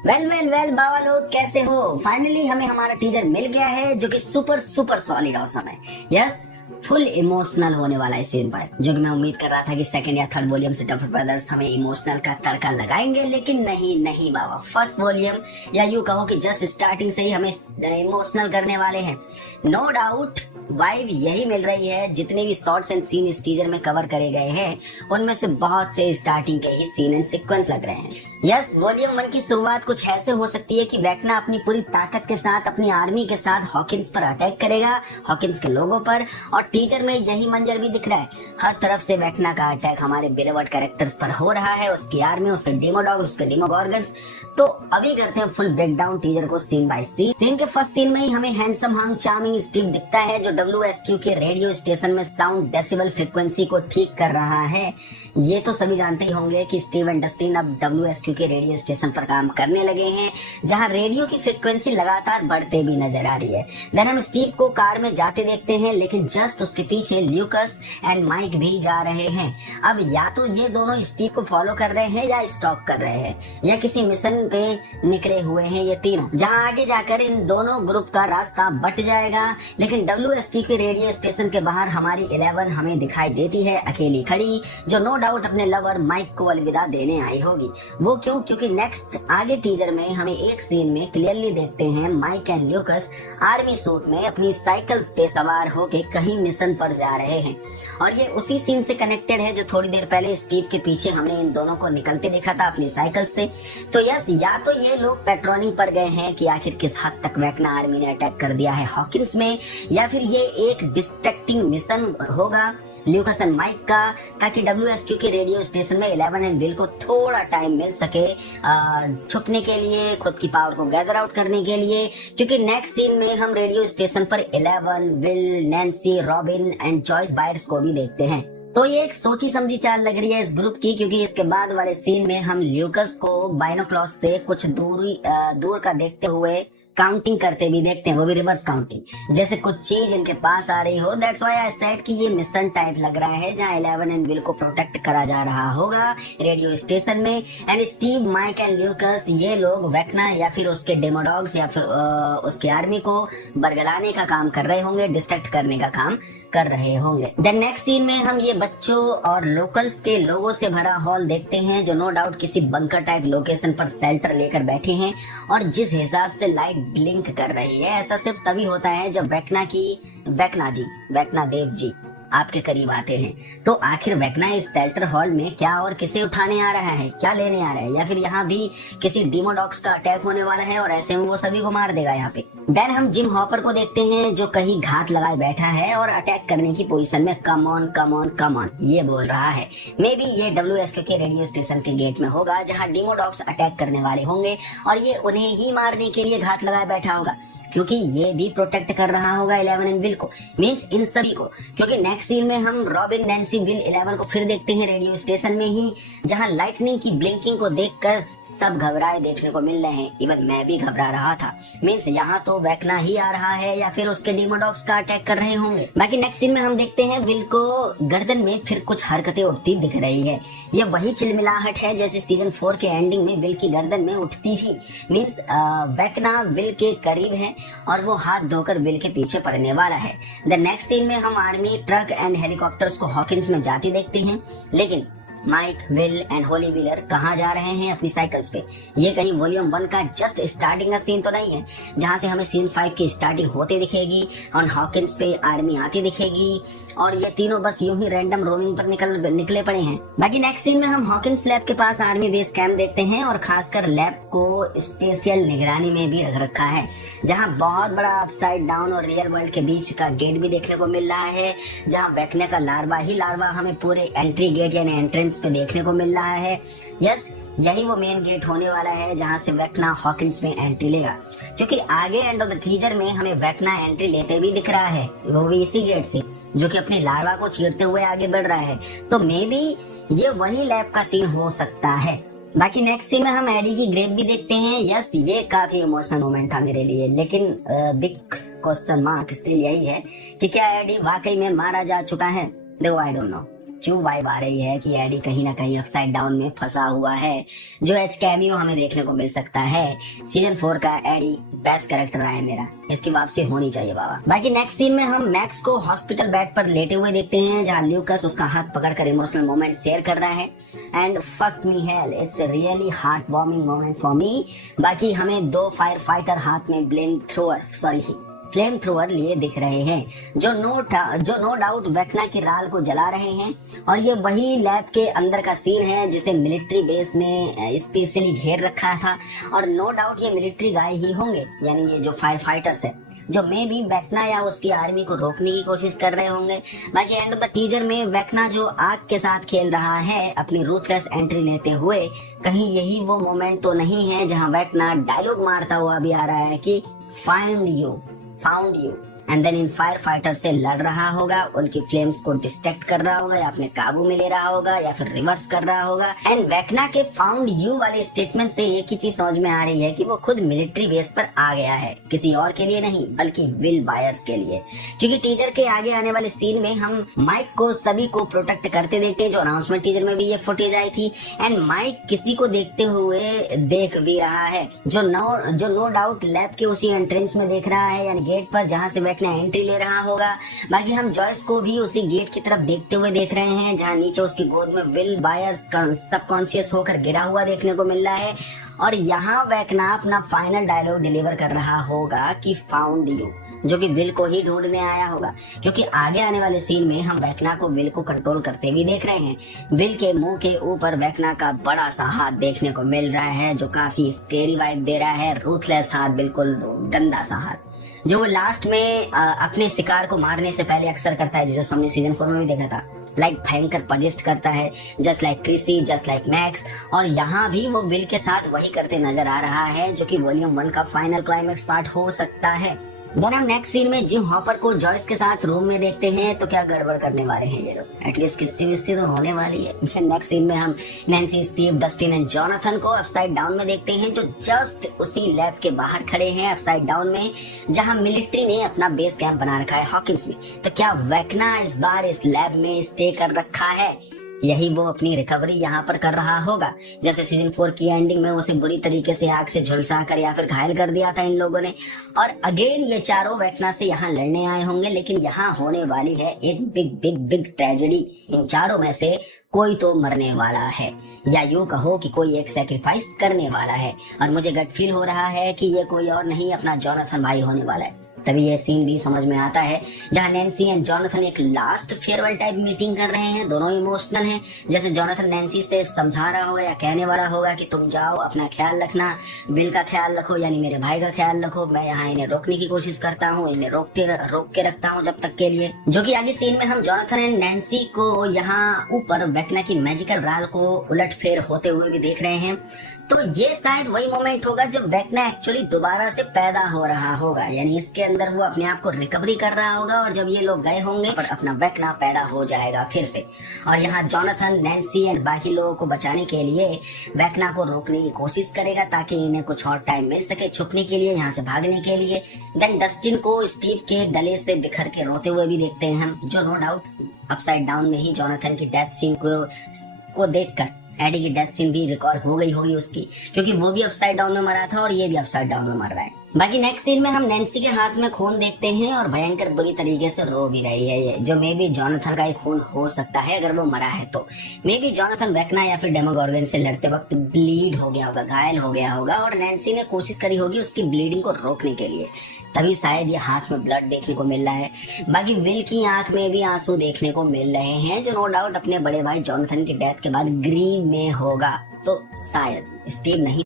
Well well well बाबा लोग कैसे हो। फाइनली हमें हमारा टीजर मिल गया है जो कि सुपर सुपर सॉलिड ऑसम है। यस, फुल इमोशनल होने वाला है सीन पर, जो कि मैं उम्मीद कर रहा था कि सेकंड या थर्ड वॉल्यूम से डफर ब्रदर्स हमें इमोशनल का तड़का लगाएंगे, लेकिन नहीं नहीं बाबा, फर्स्ट वॉल्यूम या यूं कहो कि जस्ट स्टार्टिंग से ही हमें इमोशनल करने वाले हैं। नो डाउट वाइब यही मिल रही है। जितने भी शॉर्ट्स एंड सीन इस टीजर में कवर करे गए हैं उनमें से बहुत से स्टार्टिंग के ही सीन एंड सीक्वेंस लग रहे हैं। यस, वॉल्यूम 1 की शुरुआत कुछ ऐसे हो सकती है कि वेक्ना अपनी पूरी ताकत के साथ अपनी आर्मी के साथ हॉकिंस पर अटैक करेगा, हॉकिंस के लोगों पर। और टीजर में यही मंजर भी दिख रहा है, हर तरफ से वेक्ना का अटैक हमारे बिलीवर्ड कैरेक्टर्स पर हो रहा है, उसकी आर्मी, उसके डेमोडॉग, उसके डेमोगॉर्गन्स। तो अभी करते हैं फुल ब्रेकडाउन टीजर को सीन बाय सीन। सीन के फर्स्ट सीन में ही हमें हैंडसम हंग चार्मिंग स्टीव दिखता है जो WSQ के रेडियो स्टेशन में साउंड डेसिबल फ्रीक्वेंसी को ठीक कर रहा है। ये तो सभी जानते ही होंगे कि स्टीव एंड डस्टिन अब WSQ के रेडियो स्टेशन पर काम करने लगे हैं, जहां रेडियो की फ्रीक्वेंसी लगातार बढ़ते भी नजर आ रही है। देन हम स्टीव को कार में जाते देखते हैं, लेकिन जस्ट उसके पीछे ल्यूकस एंड माइक भी जा रहे हैं। अब या तो ये दोनों स्टीव को फॉलो कर रहे हैं या स्टॉक कर रहे हैं या किसी मिशन पे निकले हुए हैं ये तीनों, जहां आगे जाकर इन दोनों ग्रुप का रास्ता बट जाएगा। लेकिन WSQ के रेडियो स्टेशन के बाहर हमारी 11 हमें दिखाई देती है अकेली खड़ी, जो नो डाउट अपने लवर माइक को अलविदा देने आई होगी। वो क्यों? क्योंकि नेक्स्ट आगे टीजर में हमें एक सीन में क्लियरली देखते हैं Mike and Lucas army suit में अपनी साइकिल पे सवार होके कहीं मिशन पर जा रहे हैं। और ये उसी सीन से कनेक्टेड है जो थोड़ी देर पहले स्टीव के पीछे हमने इन दोनों को निकलते देखा था अपनी साइकिल से। तो यस, या तो ये लोग पेट्रोलिंग पर गए हैं कि आखिर किस हद तक वेक्ना आर्मी ने अटैक कर दिया है हॉकिंस में, या फिर ये एक डिस्ट्रैक्टिंग मिशन होगा ल्यूकस एंड माइक का, ताकि WSQ के रेडियो स्टेशन में 11 एंड विल को थोड़ा टाइम मिल सके छुपने के लिए, खुद की पावर को गैदर आउट करने के लिए। क्योंकि नेक्स्ट सीन में हम रेडियो स्टेशन पर 11, Will, Nancy, Robin and Joyce Byers को भी देखते हैं। तो ये एक सोची समझी चाल लग रही है इस ग्रुप की, क्योंकि इसके बाद वाले सीन में हम ल्यूकस को बाइनोक्लॉस से कुछ दूर का देखते हुए काउंटिंग करते भी देखते हैं, वो भी रिवर्स काउंटिंग, जैसे कुछ चीज इनके पास आ रही हो। दैट्स व्हाई आई सेड कि ये मिशन टाइप लग रहा है, जहां 11 एंड विल को प्रोटेक्ट करा जा रहा होगा रेडियो स्टेशन में। And Steve, Mike and Lucas ये लोग वेक्ना या फिर उसके डेमोडॉग्स या फिर उसकी आर्मी को बरगलाने का काम कर रहे होंगे, डिस्ट्रैक्ट करने का काम कर रहे होंगे। देन नेक्स्ट सीन में हम ये बच्चों और लोकल्स के लोगों से भरा हॉल देखते हैं, जो नो डाउट किसी बंकर टाइप लोकेशन पर शेल्टर लेकर बैठे हैं। और जिस हिसाब से लाइट ब्लिंक कर रही है, ऐसा सिर्फ तभी होता है जब वेक्ना देव जी आपके करीब आते हैं। तो आखिर वेक्ना इस शेल्टर हॉल में क्या और किसे उठाने आ रहा है, क्या लेने आ रहा है, या फिर यहाँ भी किसी डेमोडॉग्स का अटैक होने वाला है और ऐसे में वो सभी को मार देगा यहाँ पे। देन हम जिम हॉपर को देखते हैं जो कहीं घात लगाए बैठा है और अटैक करने की पोजीशन में come on come on come on ये बोल रहा है। मे बी ये WSQ के रेडियो स्टेशन के गेट में होगा, जहाँ डेमोडॉग्स अटैक करने वाले होंगे और ये उन्हें ही मारने के लिए घात लगाए बैठा होगा, क्योंकि ये भी प्रोटेक्ट कर रहा होगा 11 एंड विल को, मींस इन सभी को। क्योंकि नेक्स्ट सीन में हम रॉबिन, नैन्सी, विल, 11 को फिर देखते हैं रेडियो स्टेशन में ही, जहां लाइटनिंग की ब्लिंकिंग को देखकर सब घबराए देखने को मिल रहे हैं। इवन मैं भी घबरा रहा था। मींस यहाँ तो वेक्ना ही आ रहा है या फिर उसके डेमोडॉग्स का अटैक कर रहे होंगे। बाकी नेक्स्ट सीन में हम देखते हैं विल को गर्दन में फिर कुछ हरकतें उठती दिख रही है। ये वही चिलमिलाहट है जैसे सीजन 4 के एंडिंग में विल की गर्दन में उठती थी। मींस वेक्ना विल के करीब है और वो हाथ धोकर विल के पीछे पड़ने वाला है। द नेक्स्ट सीन में हम आर्मी, ट्रक एंड हेलीकॉप्टर्स को हॉकिंस में जाती देखते हैं, लेकिन Mike, Will and Holly Wheeler कहाँ जा रहे हैं अपनी साइकिल्स पे। ये कहीं वॉल्यूम 1 का जस्ट स्टार्टिंग का सीन तो नहीं है, जहां से हमें सीन 5 की स्टार्टिंग होते दिखेगी और हॉकिंस पे आर्मी आती दिखेगी और ये तीनों बस यूं ही रैंडम रोमिंग पर निकले पड़े हैं। बाकी नेक्स्ट सीन में हम हॉकिंस लैब के पास आर्मी बेस कैंप देखते हैं और खासकर लैब को स्पेशल निगरानी में भी रख रखा है, जहां बहुत बड़ा अपसाइड डाउन और रियल वर्ल्ड के बीच का गेट भी देखने को मिल रहा है, जहां वेक्ना का लार्वा हमें पूरे एंट्री गेट यानी एंट्रेंस पे देखने को मिल रहा है। यस, यही वो मेन गेट होने वाला है जहां से वेक्ना हॉकिंस में एंट्री लेगा, क्योंकि आगे एंड ऑफ द टीजर में हमें वेक्ना एंट्री लेते भी दिख रहा है, वो भी इसी गेट से, जो कि अपने लार्वा को चीरते हुए आगे बढ़ रहा है। तो मे बी ये वही लैब का सीन हो सकता है। बाकी नेक्स्ट सीन में हम एडी की ग्रेव भी देखते हैं। यस, ये काफी इमोशनल मोमेंट था मेरे लिए, लेकिन बिग क्वेश्चन मार्क स्टिल यही है कि क्या एडी वाकई में मारा जा चुका है। देखो, आई डोंट नो, क्यों वाइब आ रही है कि एडी कहीं ना कहीं अपसाइड डाउन में फंसा हुआ है, जो एच कैमियो हमें देखने को मिल सकता है। सीजन 4 का एडी बेस्ट कैरेक्टर रहा है मेरा, इसकी वापसी होनी चाहिए बाबा। बाकी नेक्स्ट सीन में हम मैक्स को हॉस्पिटल बेड पर लेटे हुए देखते हैं, जहां ल्यूकस उसका हाथ पकड़कर इमोशनल मोमेंट शेयर कर रहा है। And fuck me hello, it's really heart warming moment for me. बाकी हमें 2 फायर फाइटर हाथ में फ्लेम थ्रोअर लिए दिख रहे हैं, जो नो डाउट वेक्ना की राल को जला रहे हैं। और ये वही लैब के अंदर का सीन है जिसे मिलिट्री बेस ने स्पेशली घेर रखा था, और नो डाउट ये मिलिट्री गाय ही होंगे, यानी ये जो फायर फाइटर्स है, जो मे भी वेक्ना या उसकी आर्मी को रोकने की कोशिश कर रहे होंगे। बाकी एंड ऑफ द टीजर में वेक्ना जो आग के साथ खेल रहा है अपनी रूथलेस एंट्री लेते हुए, कहीं यही वो मोमेंट तो नहीं है जहां वेक्ना डायलॉग मारता हुआ भी आ रहा है कि फाउंड यू एंड देन इन फायर फाइटर से लड़ रहा होगा, उनकी फ्लेम्स को डिस्ट्रैक्ट कर रहा होगा या अपने काबू में ले रहा होगा या फिर रिवर्स कर रहा होगा। एंड वेक्ना के फाउंड यू वाले स्टेटमेंट से एक ही चीज समझ में आ रही है कि वो खुद मिलिट्री बेस पर आ गया है, किसी और के लिए नहीं बल्कि विल बायर्स के लिए। क्योंकि टीजर के आगे आने वाले सीन में हम माइक को सभी को प्रोटेक्ट करते देखते हैं, जो अनाउंसमेंट टीजर में भी ये फुटेज आई थी। एंड माइक किसी को देखते हुए देख भी रहा है, जो नो डाउट लैब के उसी एंट्रेंस में देख रहा है, यानी गेट पर जहाँ से वेक्ना एंट्री ले रहा होगा। बाकी हम जॉयस को भी उसी गेट की तरफ देखते हुए देख रहे हैं, जहाँ नीचे उसकी गोद में विल बायर्स सबकॉन्शियस होकर गिरा हुआ देखने को मिल रहा है। और यहाँ वेक्ना अपना फाइनल डायलॉग डिलीवर कर रहा होगा कि फाउंड यू, जो कि विल को ही ढूंढने आया होगा। क्योंकि आगे आने वाले सीन में हम वेक्ना को विल को कंट्रोल करते भी देख रहे हैं। विल के मुंह के ऊपर वेक्ना का बड़ा सा हाथ देखने को मिल रहा है, जो काफी स्केरी वाइब दे रहा है, रूथलेस हाथ, बिल्कुल गंदा सा हाथ, जो वो लास्ट में अपने शिकार को मारने से पहले अक्सर करता है, जो हमने सीजन 4 में भी देखा था। लाइक भयंकर पजेस्ट करता है, just like Chrissy, just like max. और यहाँ भी वो विल के साथ वही करते नजर आ रहा है, जो कि वॉल्यूम 1 का फाइनल क्लाइमेक्स पार्ट हो सकता है। देन हम नेक्स्ट सीन में जिम हॉपर को जॉयस के साथ रूम में देखते हैं, तो क्या गड़बड़ करने वाले हैं ये लोग, एटलीस्ट किसी तो होने वाली है। नेक्स्ट सीन में हम Nancy, Steve, Dustin and Jonathan को अपसाइड डाउन में देखते हैं, जो जस्ट उसी लैब के बाहर खड़े हैं अपसाइड डाउन में, जहां मिलिट्री ने अपना बेस कैंप बना रखा है हॉकिंस में। तो क्या वेक्ना इस बार इस लैब में स्टे कर रखा है, यही वो अपनी रिकवरी यहाँ पर कर रहा होगा। जैसे सीजन 4 की एंडिंग में उसे बुरी तरीके से आग से झुलसा कर या फिर घायल कर दिया था इन लोगों ने। और अगेन ये चारों वेक्ना से यहाँ लड़ने आए होंगे, लेकिन यहाँ होने वाली है एक बिग ट्रेजेडी। इन चारों में से कोई तो मरने वाला है, या यूं कहो कि कोई एक सैक्रिफाइस करने वाला है। और मुझे गट फील हो रहा है कि ये कोई और नहीं, अपना जॉनथन भाई होने वाला है। तभी ये सीन भी समझ में आता है, जहां नैन्सी एंड जॉनथन एक लास्ट फेयरवेल टाइप मीटिंग कर रहे हैं। दोनों इमोशनल हैं, जैसे जॉनथन नैन्सी से समझा रहा होगा या कहने वाला होगा कि तुम जाओ, अपना ख्याल रखना, विल का ख्याल रखो, यानी मेरे भाई का ख्याल रखो, मैं यहाँ इन्हें रोकने की कोशिश करता हूँ, इन्हें रोक के रखता हूँ जब तक के लिए। जो कि आगे सीन में हम जॉनथन एंड नैन्सी को यहाँ ऊपर वेक्ना की मैजिकल राल को उलट फेर होते हुए भी देख रहे हैं। तो ये शायद वही मोमेंट होगा जब वेक्ना एक्चुअली दोबारा से पैदा हो रहा होगा, यानी इसके अंदर वो अपने आप को रिकवरी कर रहा होगा, और जब ये लोग गए होंगे पर अपना वेक्ना पैदा हो जाएगा फिर से। और यहाँ जॉनथन, नैन्सी एंड बाकी लोगों को बचाने के लिए वेक्ना को रोकने की कोशिश करेगा, ताकि इन्हें कुछ और टाइम मिल सके छुपने के लिए, यहाँ से भागने के लिए। देन डस्टिन को स्टीव के गले से बिखर के रोते हुए भी देखते हैं हम, जो नो डाउट अपसाइड डाउन में ही जॉनथन की डेथ सीन को देखकर एडी की डेथ सीन भी रिकॉर्ड हो गई होगी उसकी, क्योंकि वो भी अपसाइड डाउन में मरा था और ये भी अपसाइड डाउन में मर रहा है। बाकी नेक्स्ट सीन में हम नैन्सी के हाथ में खून देखते हैं और भयंकर बुरी तरीके से रो भी रही है ये, जो मे बी जॉनथन का ही खून हो सकता है अगर वो मरा है तो। मे बी जॉनथन वेक्ना या फिर डेमोगोर्गन से लड़ते वक्त ब्लीड हो गया होगा, घायल हो गया होगा, और नैन्सी ने कोशिश करी होगी उसकी ब्लीडिंग को रोकने के लिए, तभी शायद ये हाथ में ब्लड देखने को मिल रहा है। बाकी विल की आंख में भी आंसू देखने को मिल रहे हैं, जो नो डाउट अपने बड़े भाई जॉनथन की डेथ के बाद ग्रीव में होगा। तो शायद स्टीव नहीं